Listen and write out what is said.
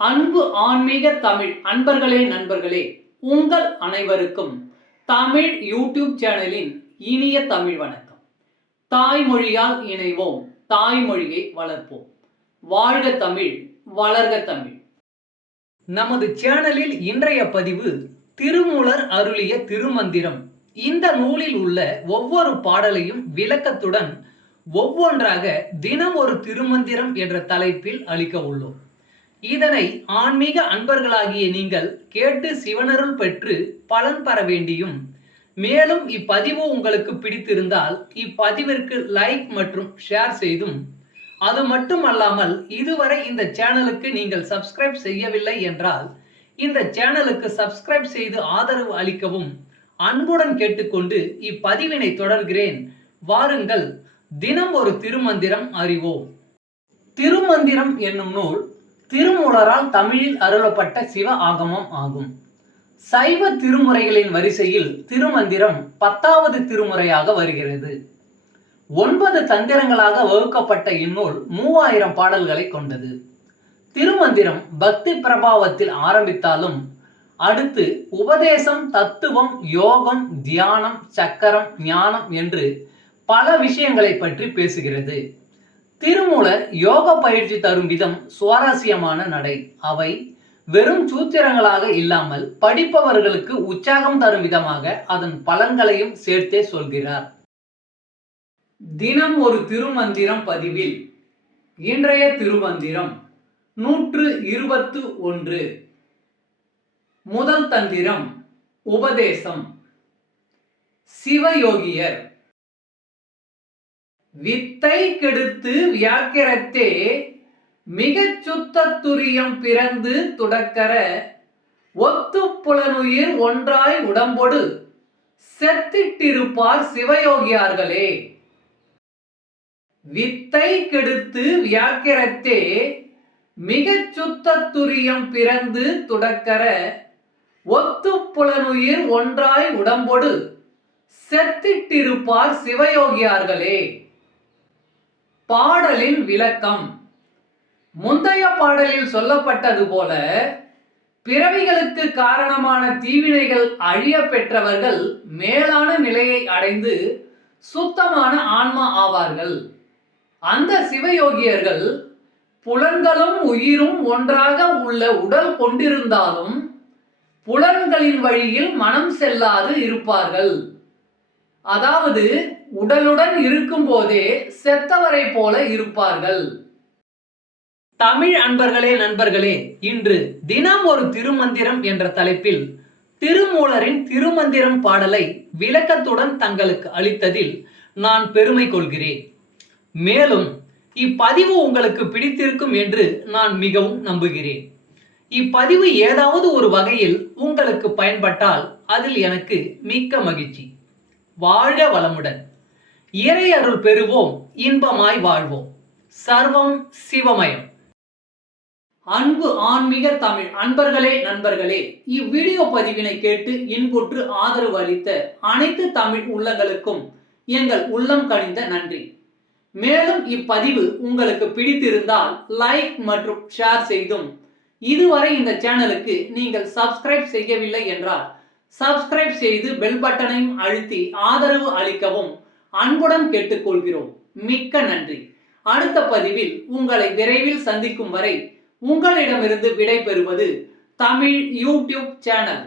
அன்பு ஆன்மீக தமிழ் அன்பர்களே நண்பர்களே, உங்கள் அனைவருக்கும் தமிழ் யூடியூப் சேனலின் இனிய தமிழ் வணக்கம். தாய்மொழியால் இணைவோம், தாய்மொழியை வளர்ப்போம். வாழ்க தமிழ், வளர்க தமிழ். நமது சேனலில் இன்றைய பதிவு திருமூலர் அருளிய திருமந்திரம். இந்த நூலில் உள்ள ஒவ்வொரு பாடலையும் விளக்கத்துடன் ஒவ்வொன்றாக தினம் ஒரு திருமந்திரம் என்ற தலைப்பில் அளிக்க உள்ளோம். இதனை ஆன்மீக அன்பர்களாகிய நீங்கள் கேட்டு சிவனருள் பெற்று பலன் பெற வேண்டியும், மேலும் இப்பதிவு உங்களுக்கு பிடித்திருந்தால் இப்பதிவிற்கு லைக் மற்றும் ஷேர் செய்தும், அது மட்டுமல்லாமல் இதுவரை இந்த சேனலுக்கு நீங்கள் சப்ஸ்கிரைப் செய்யவில்லை என்றால் இந்த சேனலுக்கு சப்ஸ்கிரைப் செய்து ஆதரவு அளிக்கவும் அன்புடன் கேட்டுக்கொண்டு இப்பதிவினை தொடர்கிறேன். வாருங்கள், தினம் ஒரு திருமந்திரம் அறிவோம். திருமந்திரம் என்னும் நூல் திருமூலரால் தமிழில் அருளப்பட்ட சிவ ஆகமம் ஆகும். சைவ திருமுறைகளின் வரிசையில் திருமந்திரம் 10வது திருமுறையாக வருகிறது. 9 தந்திரங்களாக வகுக்கப்பட்ட இந்நூல் 3000 பாடல்களை கொண்டது. திருமந்திரம் பக்தி பிரபாவத்தில் ஆரம்பித்தாலும் அடுத்து உபதேசம், தத்துவம், யோகம், தியானம், சக்கரம், ஞானம் என்று பல விஷயங்களை பற்றி பேசுகிறது. திருமூலர் யோக பயிற்சி தரும் விதம் சுவாரஸ்யமான நடை. அவை வெறும் சூத்திரங்களாக இல்லாமல் படிப்பவர்களுக்கு உற்சாகம் தரும் விதமாக அதன் பலன்களையும் சேர்த்தே சொல்கிறார். தினம் ஒரு திருமந்திரம் பதிவில் இன்றைய திருமந்திரம் 121. முதல் தந்திரம் உபதேசம். சிவயோகியர் வித்தை கெடுத்து வியாக்கிரத்தே மிகச் சுத்த துரியம் பிறந்து துடக்கர ஒத்து புலனுயிர் ஒன்றாய் உடம்பொடு செத்திட்டிருப்பார் சிவயோகியார்களே. வித்தை கெடுத்து வியாக்கிரத்தே மிகச் சுத்த துரியம் பிறந்து துடக்கர ஒத்து புலனுயிர் ஒன்றாய் உடம்பொடு செத்திட்டிருப்பார் சிவயோகியார்களே. பாடலின் விளக்கம். முந்தைய பாடலில் சொல்லப்பட்டது போல பிறவிகளுக்கு காரணமான தீவினைகள் அழிய பெற்றவர்கள் மேலான நிலையை அடைந்து சுத்தமான ஆன்மா ஆவார்கள். அந்த சிவயோகியர்கள் புலன்களும் உயிரும் ஒன்றாக உள்ள உடல் கொண்டிருந்தாலும் புலன்களின் வழியில் மனம் செல்லாது இருப்பார்கள். அதாவது உடலுடன் இருக்கும் போதே செத்தவரை போல இருப்பார்கள். தமிழ் அன்பர்களே நண்பர்களே, இன்று தினம் ஒரு திருமந்திரம் என்ற தலைப்பில் திருமூலரின் திருமந்திரம் பாடலை விளக்கத்துடன் தங்களுக்கு அளித்ததில் நான் பெருமை கொள்கிறேன். மேலும் இப்பதிவு உங்களுக்கு பிடித்திருக்கும் என்று நான் மிகவும் நம்புகிறேன். இப்பதிவு ஏதாவது ஒரு வகையில் உங்களுக்கு பயன்பட்டால் அதில் எனக்கு மிக்க மகிழ்ச்சி. வாழ்க வளமுடன். இறை அருள் பெறுவோம், இன்பமாய் வாழ்வோம். சர்வம் சிவமயம். அன்பு ஆன்மீக தமிழ் அன்பர்களே நண்பர்களே, இவ்வீடியோ பதிவினை கேட்டு இன்புற்று ஆதரவு அளித்த அனைத்து தமிழ் உள்ளங்களுக்கும் எங்கள் உள்ளம் கனிந்த நன்றி. மேலும் இப்பதிவு உங்களுக்கு பிடித்திருந்தால் லைக் மற்றும் ஷேர் செய்தும், இதுவரை இந்த சேனலுக்கு நீங்கள் சப்ஸ்கிரைப் செய்யவில்லை என்றால் சப்ஸ்கிரைப் செய்து பெல் பட்டனையும் அழுத்தி ஆதரவு அளிக்கவும் அன்புடன் கேட்டுக்கொள்கிறோம். மிக்க நன்றி. அடுத்த பதிவில் உங்களை விரைவில் சந்திக்கும் வரை உங்களிடமிருந்து விடை பெறுவது தமிழ் யூடியூப் சேனல்.